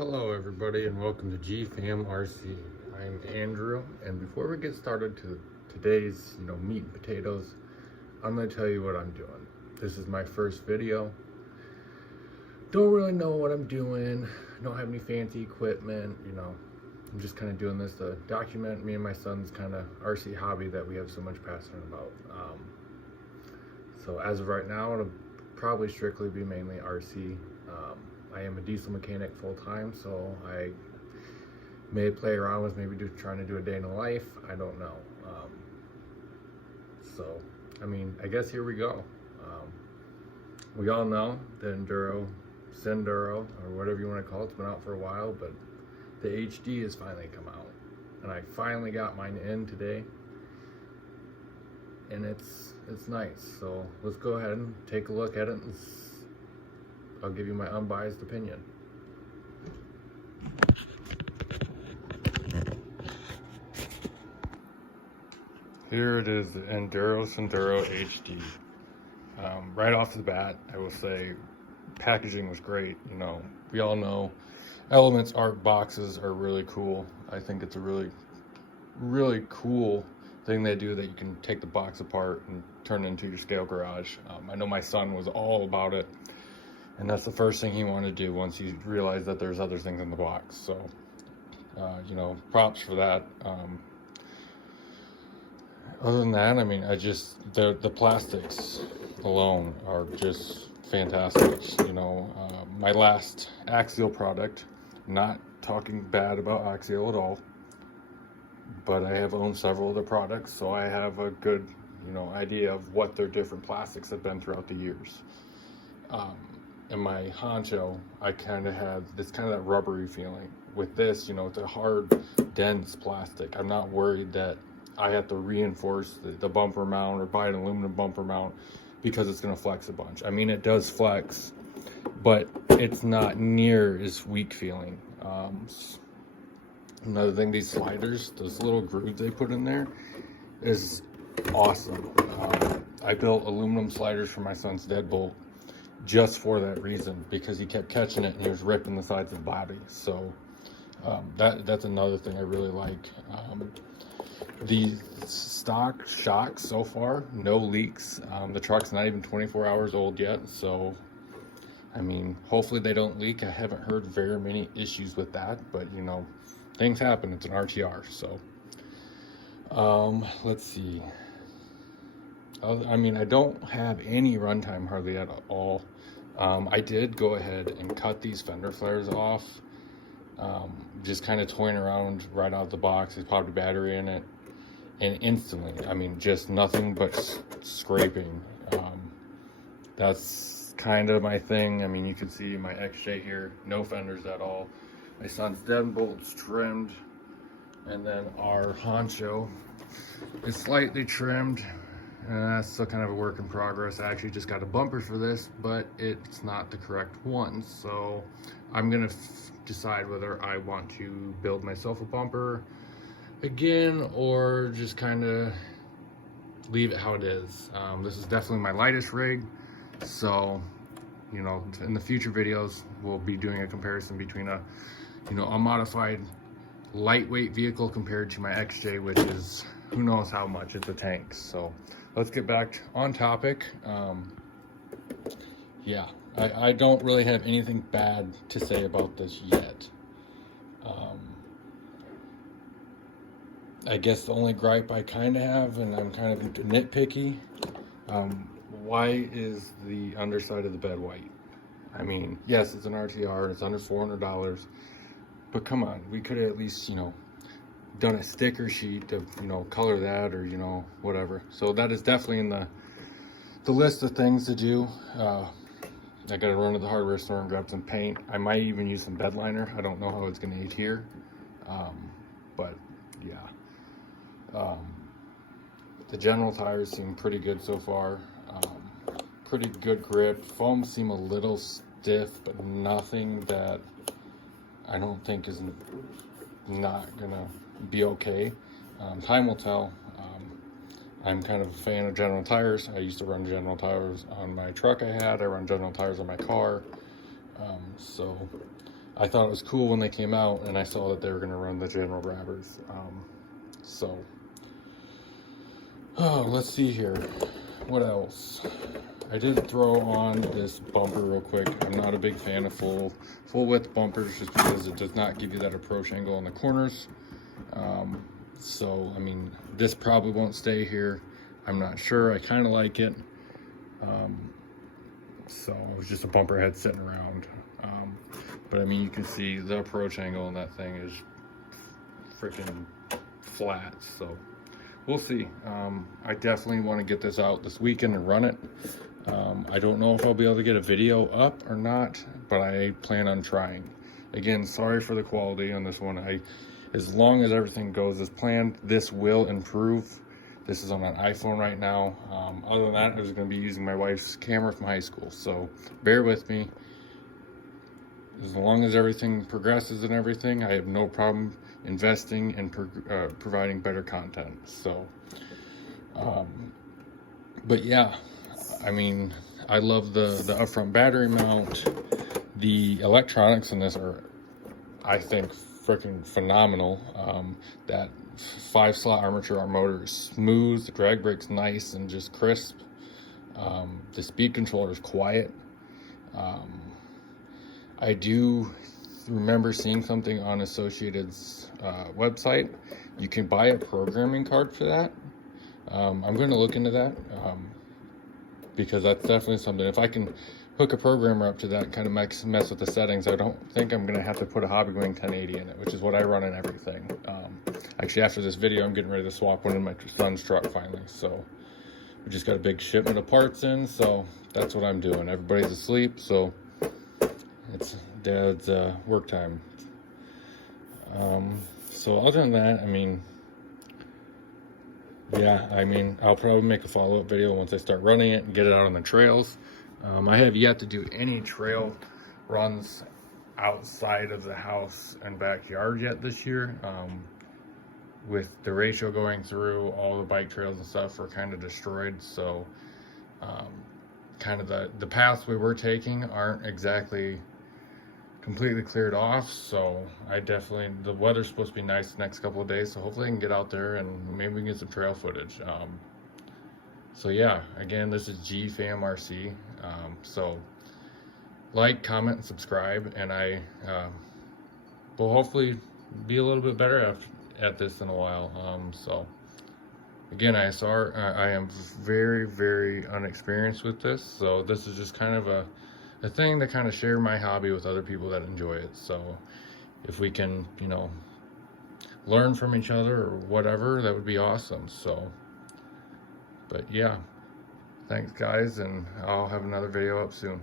Hello everybody and welcome to GFAM RC. I'm Andrew, and before we get started to today's meat and potatoes, I'm going to tell you what I'm doing. This is my first video. Don't really know what I'm doing. I don't have any fancy equipment, I'm just kind of doing this to document me and my son's kind of RC hobby that we have so much passion about. So as of right now, it'll probably strictly be mainly RC. I am a diesel mechanic full-time, so I may play around with maybe trying to do a day in the life. I don't know. I guess here we go. We all know the Enduro, sendero, or whatever you want to call it, it's been out for a while, but the HD has finally come out. And I finally got mine in today. And it's nice. So let's go ahead and take a look at it. I'll give you my unbiased opinion. Here it is, the Enduro Sendero HD. Right off the bat, I will say packaging was great. We all know Elements art boxes are really cool. I think it's a really cool thing they do, that you can take the box apart and turn it into your scale garage. I know my son was all about it, and that's the first thing he wanted to do once he realized that there's other things in the box. So props for that. Other than that, the plastics alone are just fantastic. My last Axial product, not talking bad about Axial at all, but I have owned several of their products, so I have a good idea of what their different plastics have been throughout the years. In my honcho, I kind of had this that rubbery feeling. With this, it's a hard, dense plastic. I'm not worried that I have to reinforce the bumper mount or buy an aluminum bumper mount because it's going to flex a bunch. It does flex, but it's not near as weak feeling. Another thing, these sliders, those little grooves they put in there, is awesome. I built aluminum sliders for my son's deadbolt just for that reason, because he kept catching it and he was ripping the sides of the body. So that's another thing I really like. The stock shocks so far, no leaks. The truck's not even 24 hours old yet, so hopefully they don't leak. I haven't heard very many issues with that, but things happen. It's an RTR. So let's see. I don't have any runtime hardly at all. I did go ahead and cut these fender flares off, just kind of toying around right out of the box. There's popped a battery in it, and instantly, just nothing but scraping. That's kind of my thing. You can see my XJ here, no fenders at all. My son's deadbolt's trimmed, and then our honcho is slightly trimmed. That's still kind of a work in progress. I actually just got a bumper for this, but it's not the correct one. So I'm gonna decide whether I want to build myself a bumper again or just kind of leave it how it is. This is definitely my lightest rig. So, in the future videos, we'll be doing a comparison between a modified lightweight vehicle compared to my XJ, which is who knows how much. It's a tank. So let's get back on topic. I don't really have anything bad to say about this yet. I guess the only gripe I kind of have, and I'm kind of nitpicky, why is the underside of the bed white? Yes, it's an RTR, it's under $400, but come on, we could have at least, done a sticker sheet to, color that, or, whatever. So that is definitely in the list of things to do. I gotta run to the hardware store and grab some paint. I might even use some bed liner. I don't know how it's gonna adhere, but yeah. The general tires seem pretty good so far. Pretty good grip. Foams seem a little stiff, but nothing that I don't think is not gonna be okay. Time will tell. I'm kind of a fan of General Tires. I used to run General Tires on my truck I run General Tires on my car. So I thought it was cool when they came out, and I saw that they were going to run the general grabbers. So, oh, let's see here. What else? I did throw on this bumper real quick. I'm not a big fan of full width bumpers just because it does not give you that approach angle on the corners. So, I mean, this probably won't stay here. I'm not sure. I kind of like it. So it was just a bumper head sitting around. But I mean, you can see the approach angle on that thing is freaking flat. So we'll see. I definitely want to get this out this weekend and run it. I don't know if I'll be able to get a video up or not, but I plan on trying. Again, sorry for the quality on this one. As long as everything goes as planned, this will improve. This is on an iPhone right now. Other than that, I was going to be using my wife's camera from high school, so bear with me. As long as everything progresses and everything, I have no problem investing and providing better content. So, but yeah, I mean, I love the upfront battery mount. The electronics in this are, I think, freaking phenomenal. That 5-slot armature motor is smooth, the drag brake's nice and just crisp. The speed controller is quiet. I do remember seeing something on Associated's website. You can buy a programming card for that. I'm going to look into that because that's definitely something. If I can hook a programmer up to that and kind of mess with the settings, I don't think I'm going to have to put a Hobbywing 1080 in it, which is what I run in everything. Actually, after this video, I'm getting ready to swap one in my son's truck finally. So we just got a big shipment of parts in, so that's what I'm doing. Everybody's asleep, so it's Dad's work time. So other than that, I mean, yeah, I mean, I'll probably make a follow-up video once I start running it and get it out on the trails. I have yet to do any trail runs outside of the house and backyard yet this year. With the ratio going through, all the bike trails and stuff are kind of destroyed, so kind of the paths we were taking aren't exactly completely cleared off. So the weather's supposed to be nice the next couple of days, so hopefully I can get out there and maybe we can get some trail footage. So yeah, again, this is GFamRC. So like, comment, and subscribe, and I will hopefully be a little bit better at this in a while. So again, I am very, very unexperienced with this, so this is just kind of a thing to kind of share my hobby with other people that enjoy it. So if we can, you know, learn from each other or whatever, that would be awesome. So, but yeah, thanks guys, and I'll have another video up soon.